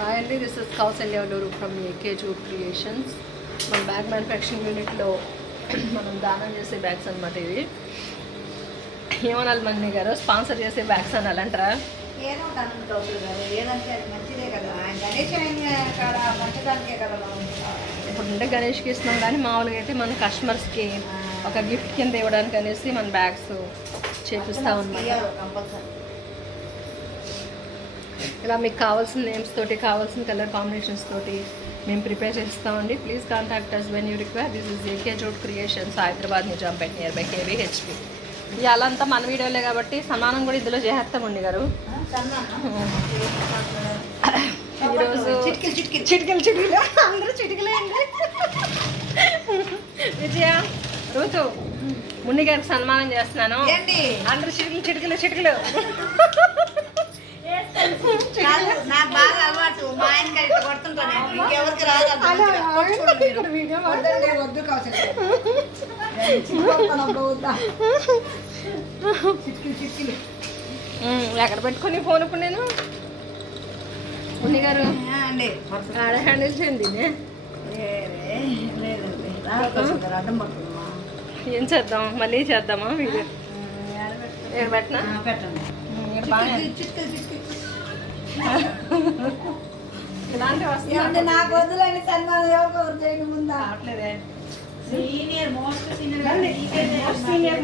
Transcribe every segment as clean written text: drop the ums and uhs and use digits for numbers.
Hi Andy, this is Kausalya Luru from AK Jute Creations. మన bag manufacturing యూనిట్లో మనం దానం చేసే బ్యాగ్స్ అనమాట. ఇవి ఏమనాలి మన్ని గారు, స్పాన్సర్ చేసే బ్యాగ్స్ అనాలి అంటారా? ఏదో ఏదంటే అది మంచిదే కదా, గణేష్ కాడ మంచడానికే కదా. ఇప్పుడు అంటే గణేష్కి ఇస్తున్నాం, కానీ మామూలుగా అయితే మన కస్టమర్స్కి ఒక గిఫ్ట్ కింద ఇవ్వడానికి అనేసి మన బ్యాగ్స్ చేపిస్తాం అన్నమాట. ఇలా మీకు కావాల్సిన నేమ్స్ తోటి, కావాల్సిన కలర్ కాంబినేషన్స్ తోటి మేము ప్రిపేర్ చేస్తామండి. Please contact us when you require. This is AK Jute Creations, Hyderabad Nizampet, near by KVHP. ఇవాళ అంతా మన వీడియోలే కాబట్టి సన్మానం కూడా ఇందులో చేస్తామండి గారు. ఈరోజు చిటికలు అందరూ చిటికలే అండి. విజయ, ఋతు, మున్ని గారికి సన్మానం చేస్తున్నాను. అందరూ చిటికలు నాకు బాగా అలవాటు. మా ఆయన కొడుతుంటాను, ఇంకెవరికి రాదు. వద్దు ఎక్కడ పెట్టుకుని ఫోన్ ఇప్పుడు నేను మున్ని గారు అండి ఆడ హ్యాండిల్ చేయండి. ఏం చేద్దాం, మళ్ళీ చేద్దామా? వీడియో పెట్టనా? పెట్టండి. ఇలాంటి నాకు వద్దులేని సన్మానం ఎవరు చేయండి. ముందా సీనియర్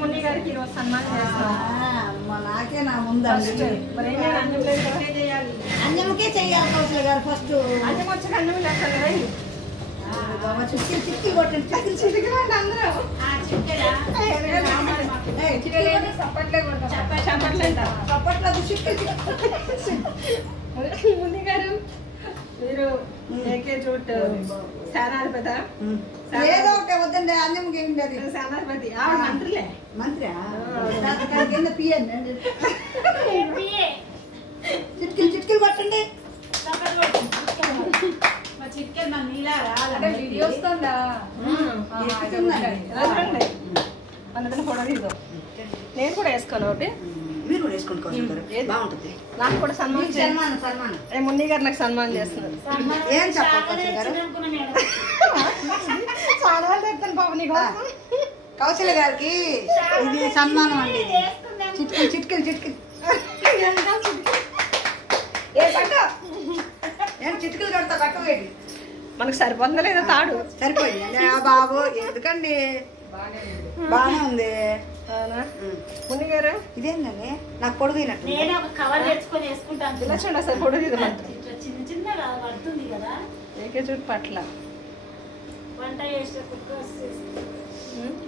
మున్ని గారికి ఈరోజు సన్మానం చేస్తాం. నాకే నా ముందండి. అన్నంకే చెయ్యాలి కౌశల్ గారు. ఫస్ట్ అన్నం వచ్చాక అన్నం లేస్తాను కదా. చిక్కి కొట్టండి, చిటికలండి అందరూ. మున్ని గారు, మీరు AK Jute సేనాధిపతి? ఏదో ఒకటి వద్దండి, అన్నంకి ఏంటి అది సేనాధిపతి మంత్రిలే. మంత్రి కింద పిఎన్. చిట్కీలు కొట్టండి. నేను కూడా వేసుకోను ఒకటి. మీరు కూడా వేసుకోండి, బాగుంటుంది. నాకు కూడా సన్మానం. మున్ని గారు నాకు సన్మానం చేస్తున్నారు. ఏం చెప్పాలి చాలా చెప్తాను బాబు నీకు. కౌశల్య గారికి ఇది సన్మానం అండి. చిట్కీలు చిట్కీలు కడతా. కట్టు వేడి మనకు సరిపోతుందా లేదా? తాడు సరిపోయింది బాబు. ఎందుకండి బాగానే ఉంది. మున్ని గారు, ఇదేందండి నాకు పొడుగునట్టు. ఇలా చూడండి అసలు పొడుగు ఇది మాత్రం. AK Jute పట్ల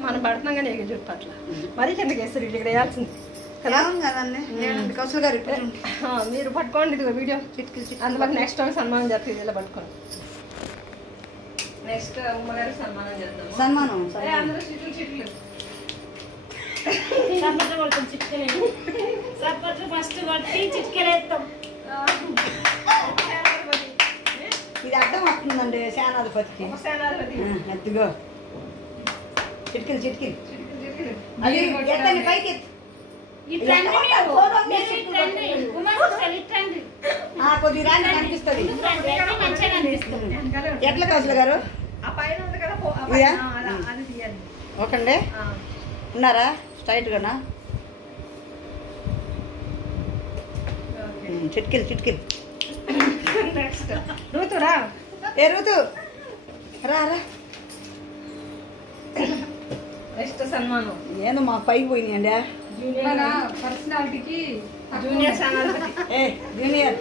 మనం పడుతున్నాం కానీ AK Jute పట్ల మరీ కిందకి వేస్తారు. ఇక్కడ వేయాల్సింది కదా కదండి. కౌశల్ గారు మీరు పట్టుకోండి. ఇదిగో వీడియో అందులో నెక్స్ట్ టైం సన్మానం చేస్తుంది. ఇలా పట్టుకోండి. నెక్స్ట్ ఉమ్మగారు సన్మానం చేద్దాం. సన్మానం అందరూ చిట్లు ఇది అర్థం వస్తుందండి సేనాధిపతికి. ఎత్తుగో చిట్కీలు అది ఎత్తండి పైకి. కొద్ది రాని కనిపిస్తుంది. ఎట్లా కౌశల్ గారు? ఓకండి, ఉన్నారా? స్ట్రైట్ గానా? చిట్కీలు ఋతురా, ఏ ఋతు రా. నెక్స్ట్ సన్మానం ఏదో మా పైకి పోయినాయండి. మన పర్సనాలిటీకి జూనియర్ సేనాధిపతి. జూనియర్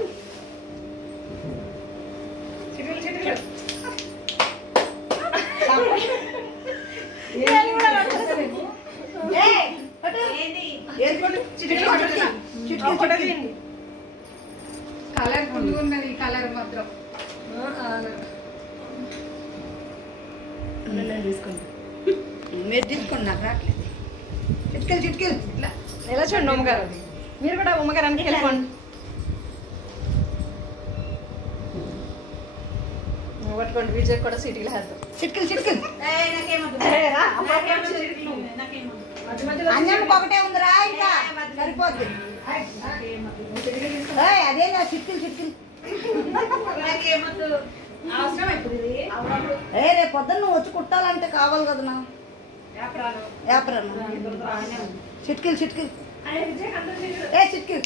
కలర్ఫుల్ ఉన్నది. కలర్ మాత్రం మీరు తీసుకోండి, నాకు రావట్లేదు. చిట్కీలు ఎలా చూడండి ఉమ్మగారు. మీరు కూడా ఉమ్మగారు అనికి వెళ్ళిపోండి. పట్టుకోండి. విజయ్ కూడా సిటీలో వేద్దాం. చిట్కీలు అన్నం ఒకటే ఉందిరా, ఇంకా సరిపోద్ది. అదే నా చిట్కీలు అవసరం ఇప్పుడు ఇది రేపు పొద్దున్న నువ్వు వచ్చి కుట్టాలంటే కావాలి కదా నా వ్యాపారం చిట్కిలు చిట్కిలు చిట్కిలు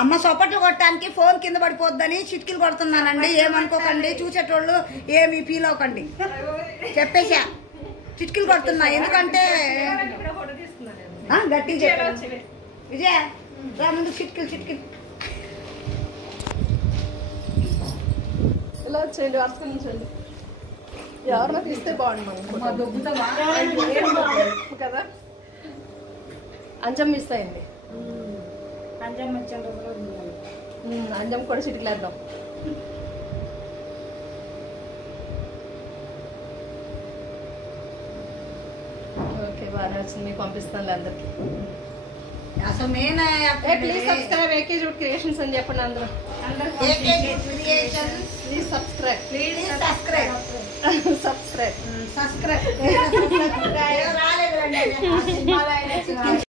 అమ్మ సొప్పట్లు కొట్టడానికి ఫోన్ కింద పడిపోద్దని చిట్కిలు కొడుతున్నానండి. ఏమనుకోకండి, చూసేటోళ్ళు ఏమి ఫీల్ అవ్వకండి. చెప్పేసా చిట్కిలు కొడుతున్నా ఎందుకంటే గట్టిగా చెప్పాను. విజయ రా ముందు చిట్కిలు చిట్కిలు ఇలా వచ్చేయండి, వరుస నుంచండి. ఎవరినో తీస్తే బాగుంది కదా. అంజం మిస్ అయింది. అంజం కూడా చిటికలేద్దాం. ఓకే, బాగా వచ్చింది. మీకు పంపిస్తాను అందరికి. అసలు main please subscribe AK jute creations అని చెప్పండి అందరూ. ప్లీజ్ సబ్స్క్రైబ్ సబ్స్క్రైబ్ రాలేదు